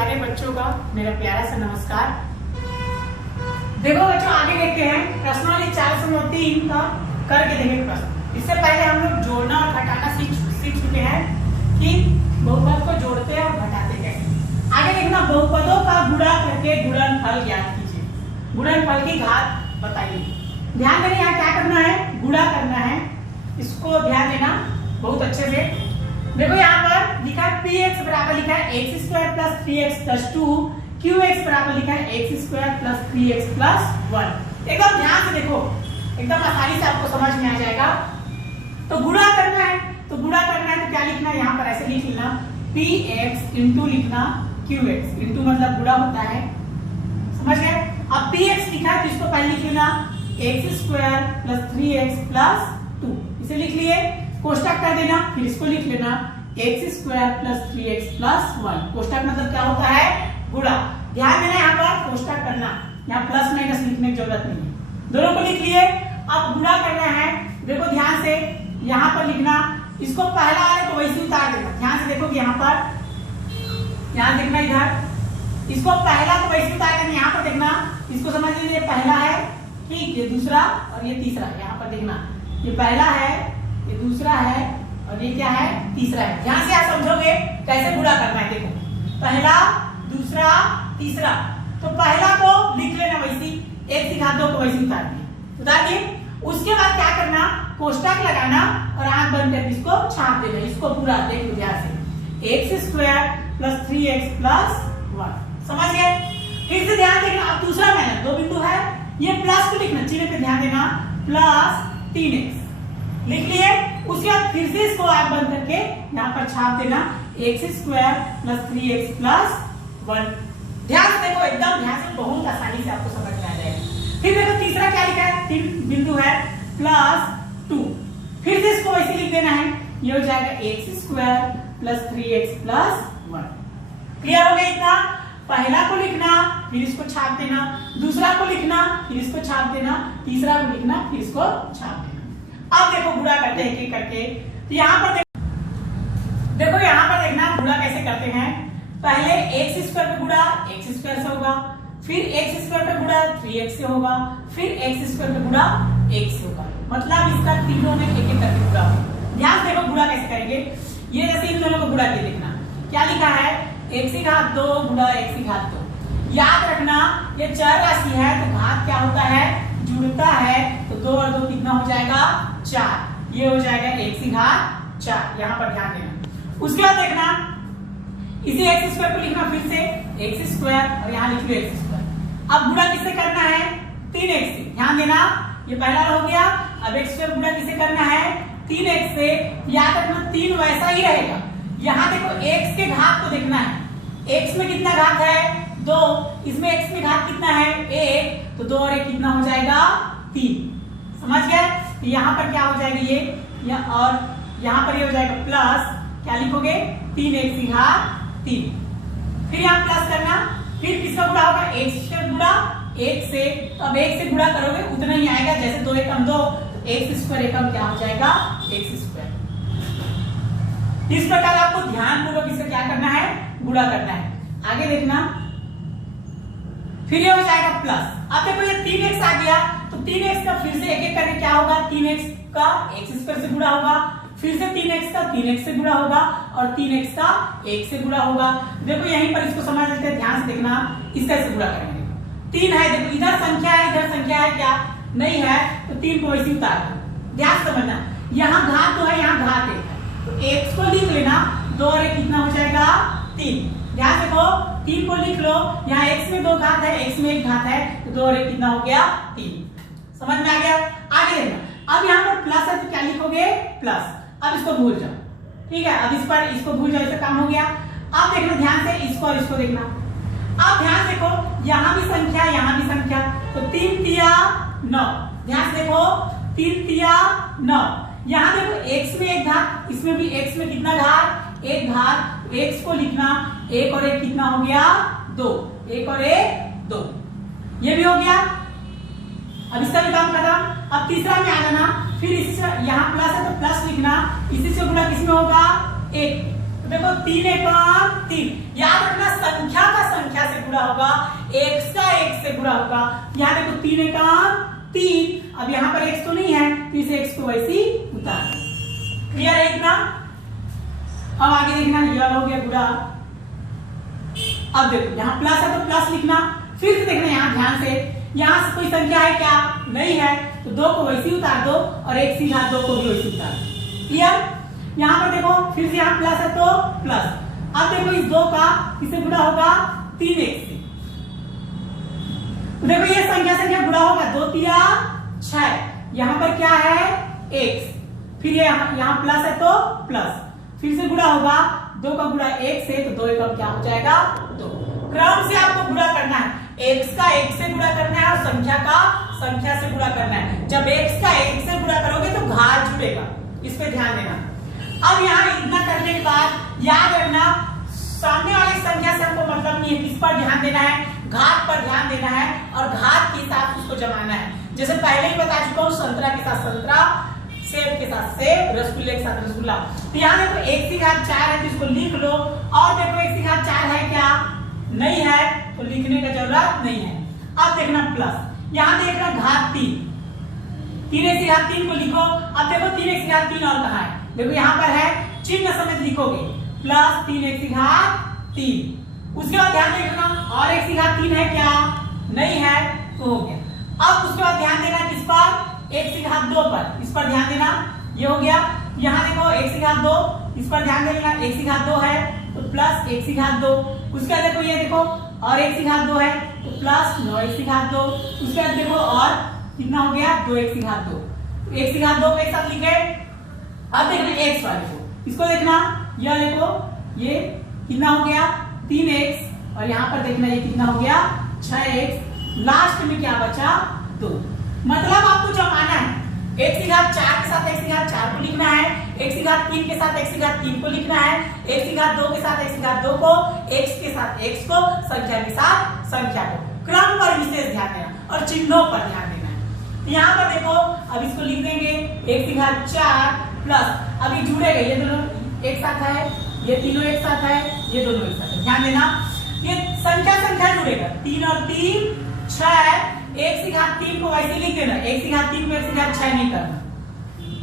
प्यारे बच्चों का मेरा प्यारा सा नमस्कार। देखो बच्चों, आगे देखते हैं प्रश्नावली 403 का करके देखेंगे प्रश्न। इससे पहले हम लोग जोड़ना और घटाना सीख चुके हैं कि बहुपद को जोड़ते हैं और घटाते कैसे। आगे देखना, बहुपदों का गुणा करके गुणनफल ज्ञात कीजिए। गुणनफल की घात बताइए। ध्यान देना, यहाँ क्या करना है, गुणा करना है। इसको ध्यान देना बहुत अच्छे से। देखो यहाँ पर लिखा है px बराबर लिखा है x square plus 3x plus 2, qx बराबर लिखा है x square plus 3x plus 1। एकदम ध्यान से देखो, एकदम आसानी से आपको समझ में आ जाएगा। तो गुणा करना है, तो गुणा करना है तो क्या लिखना है, यहाँ पर ऐसे लिख लेना px इंटू लिखना qx। इंटू मतलब गुणा होता है, समझ गए। अब px लिखा है तो इसको पहले लिख लेना x square plus 3x plus 2, इसे लिख लिए। कोष्टक कर देना, फिर इसको लिख लेना x square plus 3x plus 1। कोष्टक मतलब क्या होता है, गुणा। ध्यान देना यहाँ पर कोष्टक करना, यहाँ प्लस माइनस लिखने की जरूरत नहीं है, दोनों को लिख लिए। अब गुणा करना है, देखो ध्यान से यहाँ पर लिखना, इसको पहला वाले को वैसे उतार देना। ध्यान से देखो कि यहाँ पर, यहाँ देखना इधर, इसको पहला को वैसे उतार देना। यहाँ पर देखना, इसको समझ लीजिए पहला है, ठीक, ये दूसरा और ये तीसरा। यहाँ पर देखना, ये पहला है, ये दूसरा है और ये क्या है, तीसरा है। ध्यान से आप समझोगे कैसे गुणा करना है। देखो पहला, दूसरा, तीसरा, तो पहला को लिख लेना वैसी, एक सिखा दो को वैसे उतार दिए। उसके बाद क्या करना, कोष्टक लगाना और आंख बंद करके इसको छाप देना। इसको पूरा देखो ध्यान से, x square plus 3x plus 1, समझ गए। फिर से ध्यान देना, अब दूसरा मैंने दो बिंदु है, ये प्लस को लिखना, चिन्ह पे ध्यान देना, प्लस 3x लिख लिए। उसके बाद फिर से इसको आग बंद करके यहाँ पर छाप देना x square plus 3x plus 1। ध्यान से देखो, एकदम ध्यान से, बहुत आसानी से आपको समझ में आ जाएगा। फिर देखो तीसरा क्या लिखा है, 3 बिंदु है, प्लस 2। फिर से इसको वैसे लिख देना है, ये हो जाएगा x square plus 3x plus 1। Clear हो गया इतना। पहला को लिखना, फिर इसको छाप देना, दूसरा को लिखना, फिर इसको छाप देना, तीसरा को लिखना, फिर इसको छाप देना। अब देखो गुणा करते हैं एक करके। तो यहाँ पर देखो यहाँ पर देखना गुणा कैसे करते हैं। पहले x स्क्वायर पे गुणा x स्क्वायर से होगा, फिर x स्क्वायर पे गुणा 3x से होगा, फिर x स्क्वायर पे गुणा x से होगा। मतलब इसका तीनों में एक एक करके गुणा होगा। ध्यान देखो गुणा कैसे करेंगे। ये जैसे इन दोनों को गुणा किए, देखना क्या लिखा है, x की घात 2 गुणा x की घात 2। याद रखना ये चर राशि है तो घात क्या होता है, जुड़ता है। तो 2 और 2 कितना हो जाएगा, 4। ये हो जाएगा x की घात 4। यहाँ पर ध्यान देना। उसके बाद देखना, इसी x स्क्वायर को लिखना, फिर से x स्क्वायर और यहाँ लिख लो x स्क्वायर। अब गुणा किससे करना है, 3x से। ध्यान देना, ये पहला हो गया। अब x स्क्वायर गुणा किससे करना है, 3x से। याद रखना 3 वैसा ही रहेगा। यहाँ देखो x के घात को देखना है, x में कितना घात है, 2, इसमें x में घात कितना है, 1, तो 2 और 1 कितना हो जाएगा, 3। समझ गए। तो यहाँ पर क्या हो जाएगा, ये और यहाँ पर ये हो जाएगा प्लस, क्या लिखोगे, 3x की घात 3। फिर यहाँ प्लस करना, फिर किसका गुणा होगा, x से गुणा 1 से। तो अब 1 से गुणा करोगे उतना ही आएगा, जैसे 2 एकम 2, तो x स्क्वायर एकम क्या हो जाएगा, x स्क्वायर। इस प्रकार आपको ध्यानपूर्वक इसका क्या करना है, गुणा करना है। आगे देखना, फिर ये हो जाएगा प्लस। अब देखो ये 3x आ गया, तो 3x का फिर से एक एक करके क्या होगा, 3x का x स्क्वायर से गुणा होगा, फिर से 3x का 3x से गुणा होगा और 3x का 1 से गुणा होगा। देखो यहीं पर इसको समझ लेते हैं, ध्यान से देखना, इस तरह से गुणा करेंगे। 3 है, देखो इधर संख्या है, इधर संख्या है, क्या नहीं है, तो 3 को वैसे उतार दो। ध्यान समझना, यहाँ घात 2 है, यहाँ घात 1 है, तो x को लिख लेना, 2 और 1 कितना हो जाएगा, 3। ध्यान देखो 3 को लिख लो, यहाँ x में 2 घात है, x में 1 घात है, तो 2 और 1 कितना हो गया, 3। समझ में आ गया। आगे देखना, अब यहाँ पर प्लस है तो क्या लिखोगे, प्लस। अब इसको भूल जाओ, ठीक है, अब इस पर इसको भूल जाओ, इसका काम हो गया। अब देखना ध्यान से, इसको और इसको देखना। अब ध्यान देखो, यहाँ भी संख्या, यहाँ भी संख्या, तो 3 तिया 9। ध्यान से देखो, 3 तिया 9। यहाँ देखो x में 1 घात, इसमें भी x में कितना घात, 1 घात, तो x को लिखना, 1 और 1 कितना हो गया, 2। 1 और 1 2, ये भी हो गया। अब इसका भी काम खत्म। अब तीसरा में आ जाना, फिर इससे यहाँ प्लस है तो प्लस लिखना, इसी से गुणा किसमें होगा, 1। देखो 3 एकम 3, याद रखना संख्या का संख्या से गुणा होगा, x का x से गुणा होगा। यहाँ देखो 3 एकम 3, अब यहाँ पर x तो नहीं है तो इसे x को वैसे ही उतार दो। क्लियर है इतना? अब आगे देखना, यह हो गया गुणा। अब देखो यहाँ प्लस है तो प्लस लिखना, फिर से देखना यहाँ ध्यान से, यहाँ से कोई संख्या है क्या? नहीं है, तो 2 को वैसे ही उतार दो और x की घात 2 को भी वैसे उतार दो। क्लियर? यहाँ पर देखो फिर से यहाँ प्लस है तो प्लस, अब देखो इस 2 का किससे गुणा होगा? 3x से। तो देखो ये संख्या गुणा होगा, 2 तिया 6, यहाँ पर क्या है? x, फिर ये यहाँ प्लस है तो प्लस, फिर से गुणा होगा, 2 का गुणा 1 से, तो 2 एकम क्या हो जाएगा? 2। क्रम से आपको गुणा करना है, x का x से गुणा करना है और संख्या का संख्या से गुणा करना है। जब x का x से गुणा करोगे तो घात जुड़ेगा, इस पे ध्यान देना। अब यहाँ इतना करने के बाद याद रखना, सामने वाली संख्या से हमको मतलब नहीं है, किस पर ध्यान देना है? घात पर ध्यान देना है और घात के हिसाब से उसको जमाना है। जैसे पहले ही बता चुका हूँ, संतरा के साथ संतरा, सेब के साथ सेब, रसगुल्ले के साथ रसगुल्ला। तो यहाँ देखो x की घात 4 है तो इसको लिख लो, और देखो x की घात 4 है क्या? नहीं है, तो लिखने का जरूरत नहीं है। अब देखना प्लस, यहाँ देखना घात 3, 3x की घात 3 को लिखो। अब देखो 3x की घात 3 और कहाँ है? देखो यहाँ पर है, चिन्ह समेत लिखोगे, प्लस 3x की घात 3। उसके बाद ध्यान देखना, और x की घात 3 है क्या? नहीं है, तो हो गया। अब उसके बाद ध्यान देना किस पर? x की घात 2 पर, इस पर ध्यान देना, ये हो गया। यहाँ देखो x की घात 2, इस पर ध्यान देना, x की घात 2 है तो प्लस x की घात 2। उसके बाद देखो ये देखो, और x की घात 2 है तो प्लस 9x की घात 2। उसके बाद देखो और कितना हो गया? 2x की घात 2, तो x की घात 2 को एक साथ लिखे। अब देखना x वाले को, इसको देखना, यह देखो ये कितना हो गया? 3x, और यहाँ पर देखना ये कितना हो गया? 6x, लास्ट में क्या बचा? 2। मतलब आपको जमाना है, x की घात 4 के साथ x की घात 4 को लिखना है, x की घात 3 के साथ x की घात 3 को लिखना है, x की घात 2 के साथ x की घात 2 को, x के साथ x को, संख्या के साथ संख्या को। क्रम पर विशेष ध्यान देना और चिन्हों पर ध्यान देना है। तो यहाँ पर देखो, अब इसको लिख देंगे x की घात 4 प्लस, अभी जुड़ेगा, ये दोनों एक साथ है, ये तीनों एक साथ है, ये दोनों एक साथ है। ध्यान देना, ये संख्या जुड़ेगा, 3 और 3 6, x की घात 3 को वैसे लिख देना, x की घात 3 को x की घात 6 नहीं करना,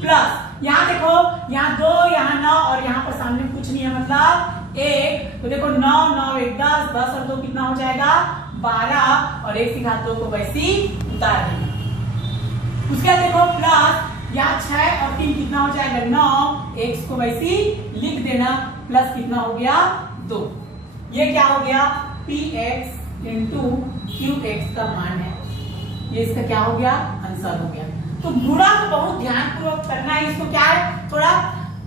प्लस यहाँ देखो, यहाँ 2, यहाँ 9 और यहाँ पर सामने कुछ नहीं है, मतलब 1, तो देखो 9 9 1 10, 10 और 2 कितना हो जाएगा? 12, और x की घात 2 को वैसे ही उतार देना। उसके बाद देखो प्लस, यहाँ 6 और 3 कितना हो जाएगा? 9, x को वैसे ही लिख देना, प्लस कितना हो गया? 2। ये क्या हो गया? px इंटू qx का मान है, ये इसका क्या हो गया? आंसर हो गया। तो गुणा को बहुत ध्यानपूर्वक करना है, इसको क्या है, थोड़ा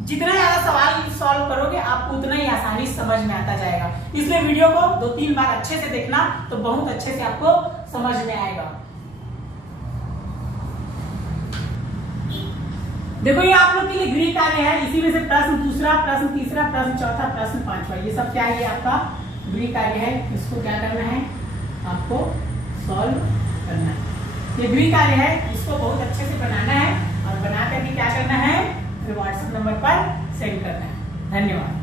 जितना ज्यादा सवाल सॉल्व करोगे आपको उतना ही आसानी समझ में आता जाएगा। इसलिए वीडियो को 2-3 बार अच्छे से देखना, तो बहुत अच्छे से आपको समझ में आएगा। देखो ये आप लोग के लिए गृह कार्य है, इसी में से प्रश्न दूसरा, प्रश्न तीसरा, प्रश्न चौथा, प्रश्न पांचवा, ये सब क्या है? आपका गृह कार्य है। इसको क्या करना है? आपको सॉल्व करना है। ये गृह कार्य है, इसको बहुत अच्छे से बनाना है और बना करके क्या करना है? फिर व्हाट्सएप नंबर पर सेंड करना है। धन्यवाद।